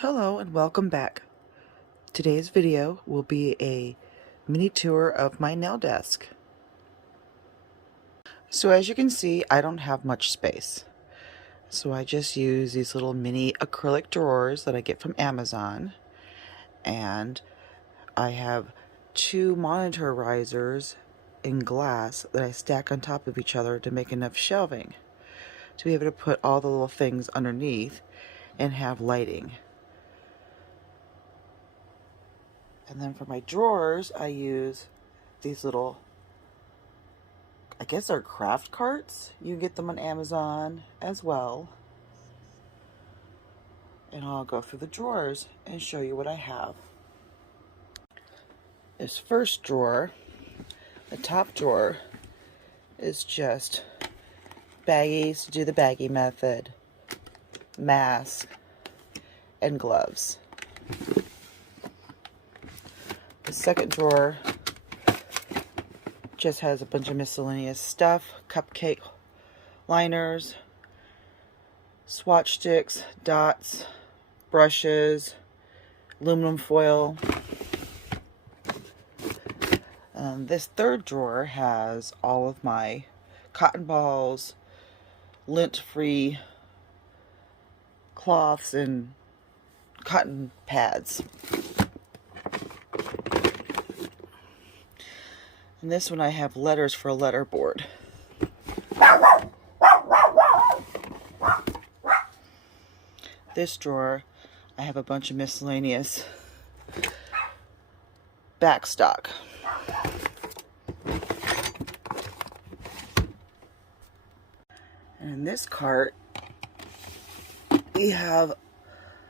Hello and welcome back. Today's video will be a mini tour of my nail desk. So as you can see, I don't have much space. So I just use these little mini acrylic drawers that I get from Amazon. And I have two monitor risers in glass that I stack on top of each other to make enough shelving to be able to put all the little things underneath and have lighting. And then for my drawers, I use these little, I guess they're craft carts. You can get them on Amazon as well. And I'll go through the drawers and show you what I have. This first drawer, the top drawer, is just baggies to do the baggie method, mask, and gloves. The second drawer just has a bunch of miscellaneous stuff, cupcake liners, Swatch sticks, dots, brushes, aluminum foil. This third drawer has all of my cotton balls, lint-free cloths, and cotton pads. In this one I have letters for a letter board. This drawer I have a bunch of miscellaneous backstock. And in this cart we have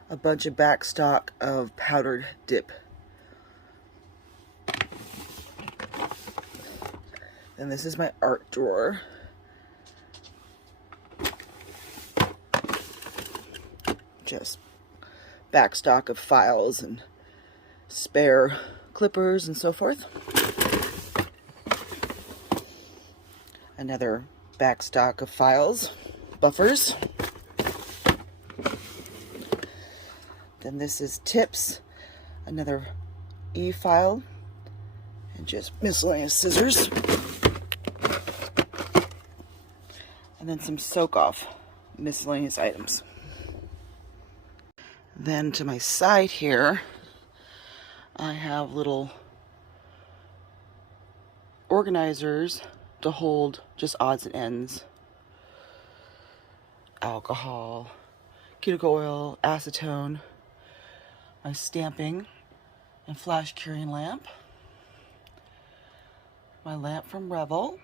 a bunch of backstock of powdered dip. And this is my art drawer. Just backstock of files and spare clippers and so forth. Another backstock of files, buffers. Then this is tips, another e-file, and just miscellaneous scissors. And then some soak-off miscellaneous items. Then to my side here, I have little organizers to hold just odds and ends. Alcohol, cuticle oil, acetone, my stamping and flash curing lamp, my lamp from Revel,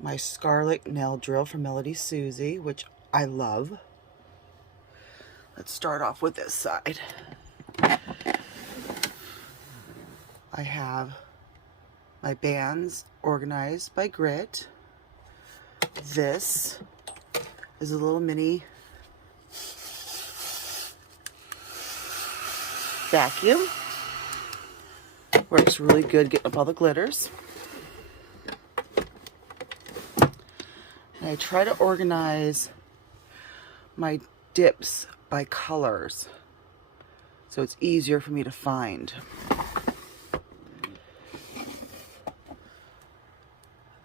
my Scarlett nail drill from Susie, which I love. Let's start off with this side. I have my bands organized by grit. This is a little mini vacuum. Works really good getting up all the glitters. And I try to organize my dips by colors so it's easier for me to find.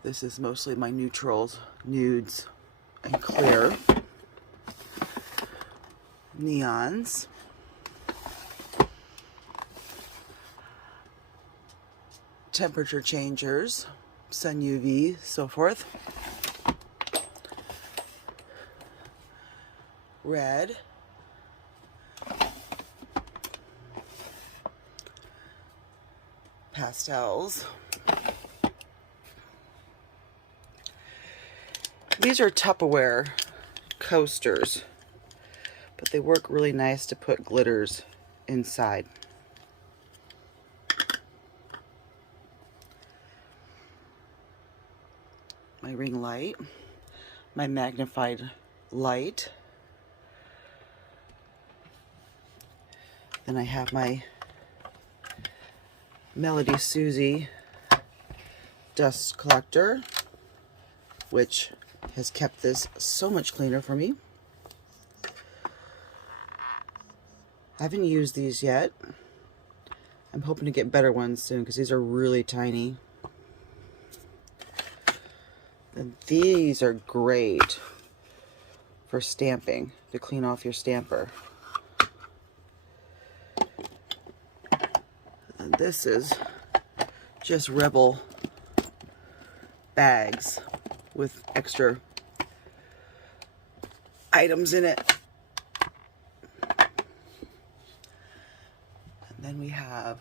This is mostly my neutrals, nudes, and clear. Neons. Temperature changers, sun UV, so forth. Red. Pastels. These are Tupperware coasters, but they work really nice to put glitters inside. My ring light, my magnified light. Then I have my Susie dust collector, which has kept this so much cleaner for me. I haven't used these yet. I'm hoping to get better ones soon because these are really tiny. And these are great for stamping, to clean off your stamper. And this is just Rebel bags with extra items in it. And then we have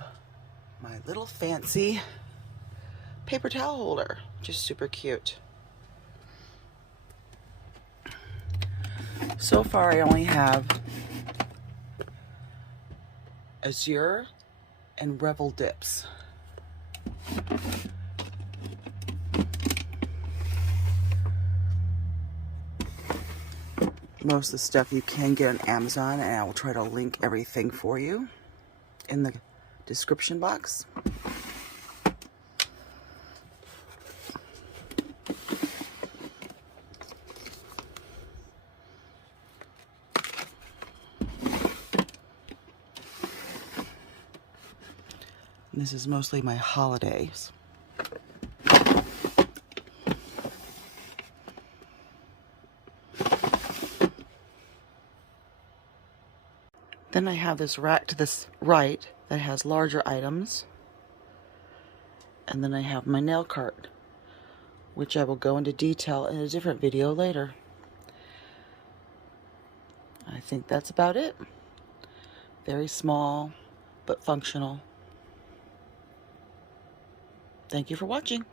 my little fancy paper towel holder, just super cute. So far I only have Azure and Rebel dips. Most of the stuff you can get on Amazon, and I will try to link everything for you in the description box. And this is mostly my holidays. Then I have this rack to the right that has larger items. And then I have my nail cart, which I will go into detail in a different video later. I think that's about it. Very small, but functional. Thank you for watching.